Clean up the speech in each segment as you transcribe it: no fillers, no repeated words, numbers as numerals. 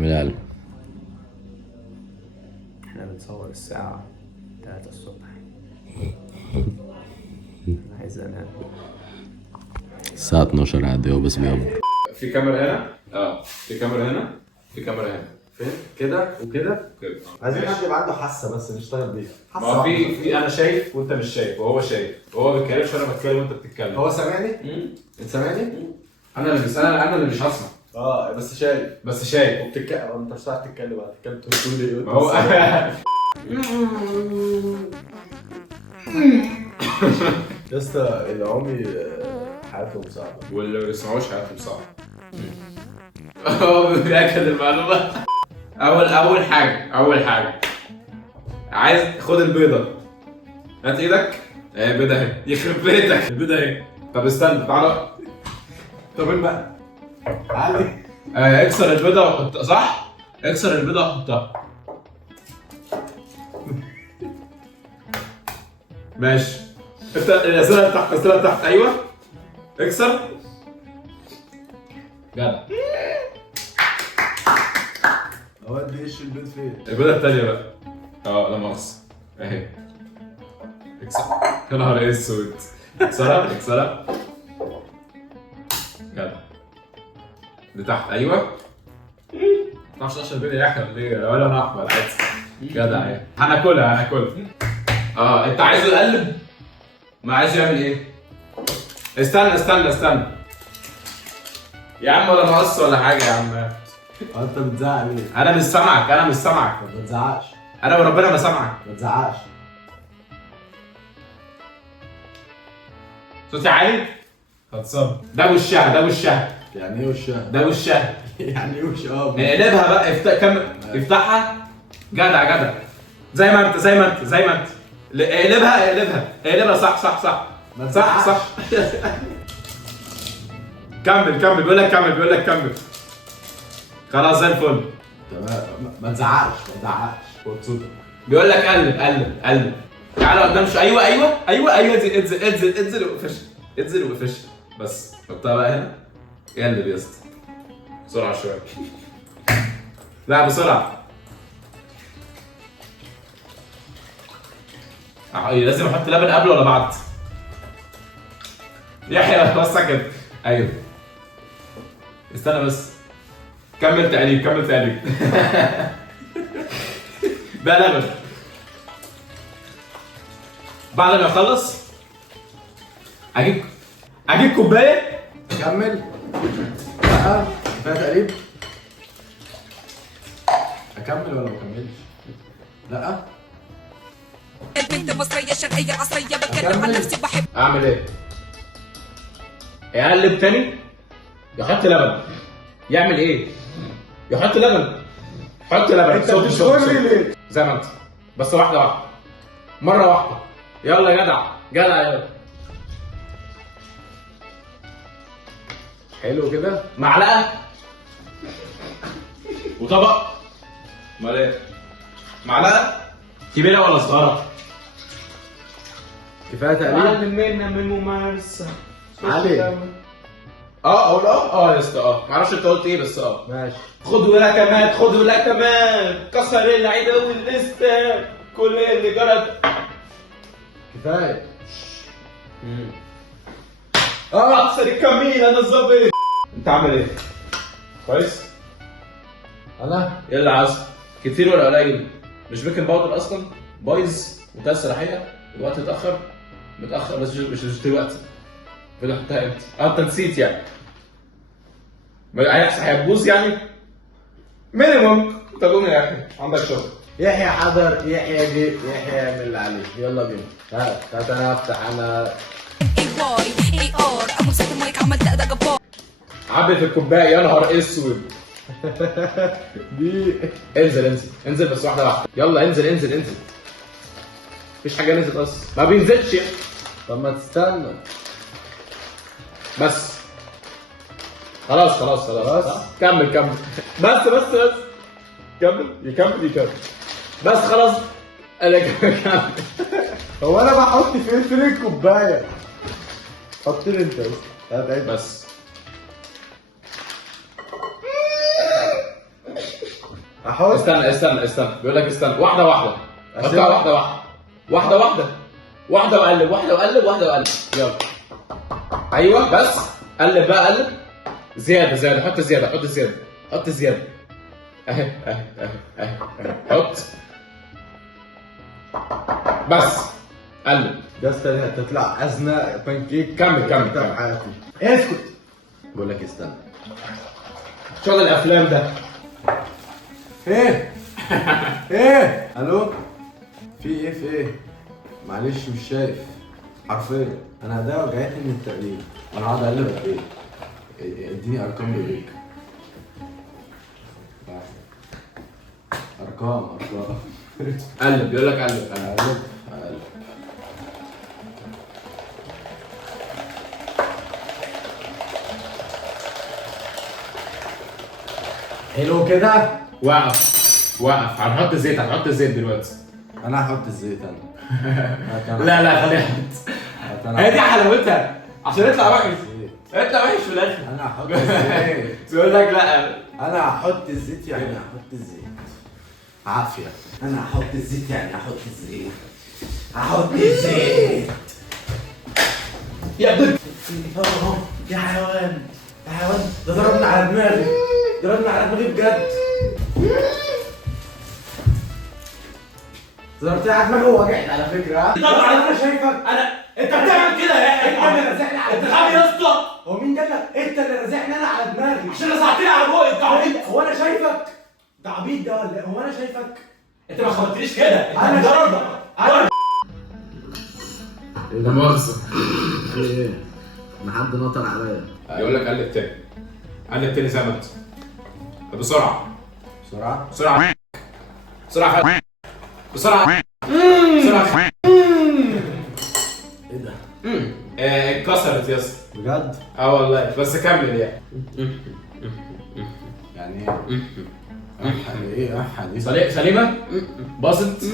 اعملها له. احنا بنصور الساعة 3 الصبح. انا عايز انام. الساعة 12 عادي هو بس بيقبض. في كاميرا هنا، في كاميرا هنا، في كاميرا هنا، فين؟ كده وكده كده. عايزين حد يبقى عنده حاسه بس نشتغل بيها. ما هو في انا شايف وانت مش شايف وهو شايف وهو ما بيتكلمش وانا بتكلم وانت بتتكلم. هو سامعني؟ انت سامعني؟ انا اللي مش هسمع. بس شايف. بس شايف. وبتتكلم انت مش هتعرف تتكلم، هتتكلم تقول لي ايه؟ ما هو يا اسطى العمي حياتهم صعبه. واللي ما بيسمعوش حياتهم صعبه. هو بيأكد المعلومة. أول حاجة عايز خد البيضة. هات إيدك. البيضة أهي. يخرب بيتك البيضة أهي. طب استنى تعالى. طب مين بقى؟ تعالي. اكسر البيضة وحطها صح؟ اكسر البيضة وحطها. ماشي. انت الأسئلة تحت أيوه. اكسر. جدع. اودي ايش البيت فين؟ البيضة التانية بقى. لا مؤاخذة. اهي. اكسر. يا نهار اسود. اكسرها. جدع. اللي تحت ايوه. ما تعرفش تقشر البيضة يا اخي ليه؟ ولا انا احمر عادي. جدع اهي. هناكلها. انت عايزه يقلب؟ ما عايز يعمل ايه؟ استنى. يا عم ولا مقص ولا حاجة يا عم. انت بتزعق ليه؟ انا مش سامعك. ما تزعقش. انا وربنا ما سامعك. ما تزعقش. صوتي عالي؟ خلصان. ده وشها. يعني ايه وشها؟ ده وشها. يعني ايه وشها؟ اقلبها بقى افتحها. جدع. زي ما انت. اقلبها صح. صح. كمل بيقول لك كمل. خلاص زي الفل. تمام. ما تزعقش. صوتك. بيقول لك قلب. تعالى قدام شويه. ايوه انزل وقفش. بس حطها بقى هنا. قلب يا اسطى بسرعه شويه. لا بسرعه. لازم احط لبن قبل ولا بعد؟ يحيى بس كده. ايوه استنى بس. كمل تقليب. ده لبن. بعد ما يخلص اجيب كوبايه. كمل. لا كفايه تقريب. اكمل ولا ما اكملش؟ لا. البنت مصرية شرقية عصرية بتكلم عن نفسي بحب. اعمل ايه؟ يقلب تاني. يحط لبن. يعمل ايه؟ يحط لبن. انت بتشكر لي ليه؟ زي ما انت. بس واحده. مره واحده. يلا يا جدع يلا. حلو كده. معلقه وطبق. امال ايه؟ معلقه كبيره ولا صغيره؟ كفايه تقريب. علمنا من الممارسه. علي. يا اسطى معرفش انت قلت ايه بس ماشي. خدوا لها كمان كسر اللعيبه واللسته كل اللي جرت. كفايه. اكسر الكمين انا الظابط. انت عامل ايه؟ كويس؟ انا يلا عزم كتير ولا قليل؟ مش بيكنج باودر اصلا بايظ منتهى الصلاحيه. الوقت متاخر بس مش دلوقتي. المفروض احطها امتى؟ انت نسيت يعني. هيبوظ يعني؟ مينيموم. طب قوم يا اخي عندك شغل. يحيى حضر. يحيى يعمل اللي عليه. يلا بينا. هات انا افتح. انا اي ار ابو مسك المايك عملت اداء جبار. عبت الكوبايه يا نهار اسود. دي انزل بس واحده. يلا انزل. مفيش حاجه نزلت اصلا. ما بينزلش. طب ما تستنى. بس خلاص. كمل. بس يكمل. بس خلاص. انا كمل. هو انا بحط فين الكوبايه؟ حط لي انت بس احط استنى بيقول لك استنى واحده واحده. أسيبها؟ واحده وقلب واحده وقلب يلا. ايوه بس قلب بقى قلب زياده حط زياده اهي حط بس قلب. بس هتطلع ازنه بانكيك. كمل. بتاع حياتي. اسكت. بقول لك استنى. شغل الافلام ده. ايه الو، في ايه معلش مش شايف حرفيا، انا ده وجعتني من التقليب، انا هقعد اقلب قد ايه؟ اديني ارقام بيبيك. ارقام قلب بيقول لك قلب. اقلب حلو كده. وقف هنحط زيت دلوقتي. انا هحط الزيت انا. لا خليها هي دي حلاوتها عشان يطلع وحش. يطلع وحش في الاخر. انا هحط الزيت. بيقول لك لا انا هحط الزيت يعني هحط الزيت عافية. انا هحط الزيت يعني هحط الزيت. يا ابني يا حيوان ده ضربنا على دماغي بجد. ضربتني على دماغي ووجعت على فكرة. طبعا انا شايفك. انت بتعمل كده يا انت اللي رازعني على انت دماغي. غبي يا اسطى. هو مين قال لك انت اللي رازعني انا على دماغي؟ عشان رزعتني على بوقي انت عبيط. هو انا شايفك؟ ده عبيط ده ولا هو انا شايفك؟ انت ما خبطتنيش كده. انا انت شايفك. انا ده مؤاخذة. ايه؟ ما حد نطر عليا. يقول لك قلب تاني زي ما انت. بسرعة بسرعة. ايه ده؟ اتكسرت يا اسطى. بجد؟ والله بس كمل يعني. يعني ايه؟ دي سليمة باظت.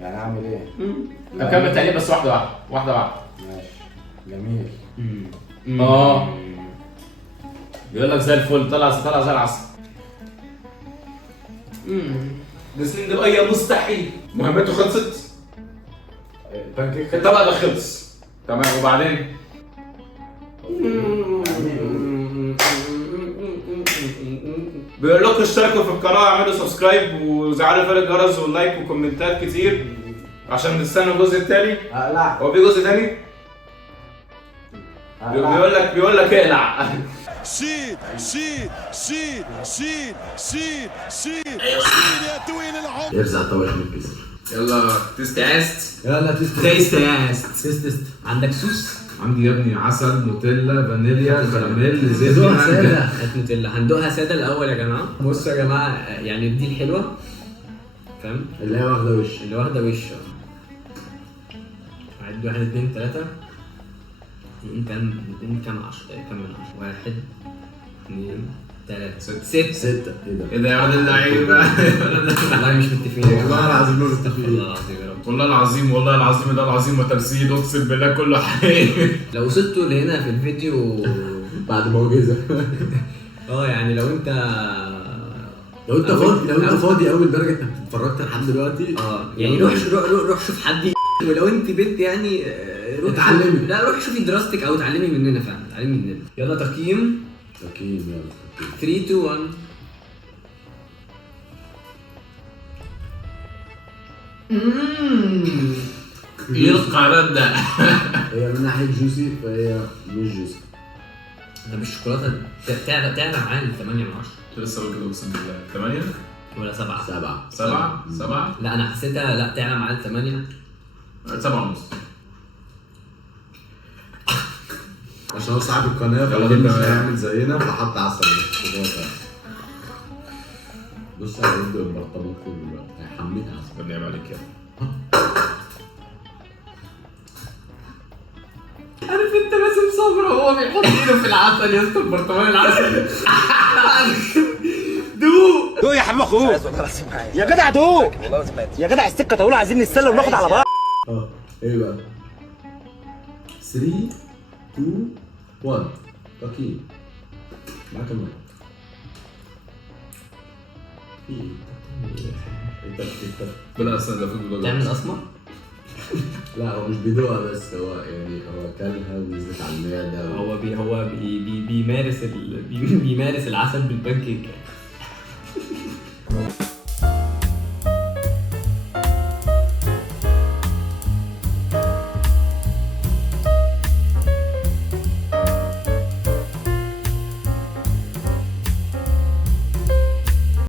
يعني اعمل ايه؟ طب كمل تاني بس واحدة ماشي جميل. بيقول لك زي الفل طلع زي العسل. جسمين دبقية مستحيل. مهمته خلصت. البانكيك الطبق ده خلص تمام وبعدين بيقول لكم اشتركوا في القناه، اعملوا سبسكرايب وزعلوا فرق الجرس واللايك وكومنتات كتير عشان نستنى الجزء الثاني. اقلع. هو في جزء ثاني؟ بيقول لك اقلع. شيل يا طويل العمر. يرزع طبق من الكسر. يلا تست يلا تست عندك سوس؟ عندي يا ابني عسل، نوتيلا، فانيليا، كراميل، زبده. سادة نوتيلا. هندوقها سادة الأول يا جماعة. بصوا يا جماعة، يعني دي الحلوة فاهم؟ اللي هي واخدة وش. اللي واخدة وش. عد 1 2 3 كام 10 كام من 10 1 2 3 6 ايه ده؟ ايه ده يا ولد اللعيبه؟ والله مش متفقين يا جماعة. والله العظيم ما متفقين. والله العظيم يا رب. والله العظيم وتمثيل اقسم بالله كله حقيقي. لو وصلتوا لهنا في الفيديو بعد معجزة. يعني لو انت فاضي اول درجة انت اتفرجت لحد دلوقتي. يعني روح شوف حد ولو انت بنت يعني روح اتعلمي. لا روح شوفي دراستك او اتعلمي مننا فعلا. اتعلمي مننا. يلا تقييم. يلا 3 2 1. ايه القرار ده؟ هي من ناحية جوسي فهي مش جوسي. ده بالشوكولاته تعلى معايا 8 من 10. لسه بقول كده اقسم بالله 8 ولا 7 7 لا انا حسيتها لا تعلى معايا 8 7 ونص. عشان هو صاحب القناة فاللي مش هيعمل زينا فحط عسل. بص انا هيبدأ البرطمان كله دلوقتي هيحميك عسل. ربنا يعمل عليك يا عارف انت باسم صبري وهو بيحط ايده في العسل يا اسطى برطمان العسل. دوق يا حبيب اخوك يا جدع دوق يا جدع السكه طويله عايزين نتسلى وناخد على بعض. ايه بقى 3 2 1 تقييم معاك المايك. انت بلا اصلا ده فوق تعمل اسمر؟ لا هو مش بيدوقها بس هو يعني هو كلها ونزلت على المعده هو بيمارس بيمارس العسل بالبانكيك.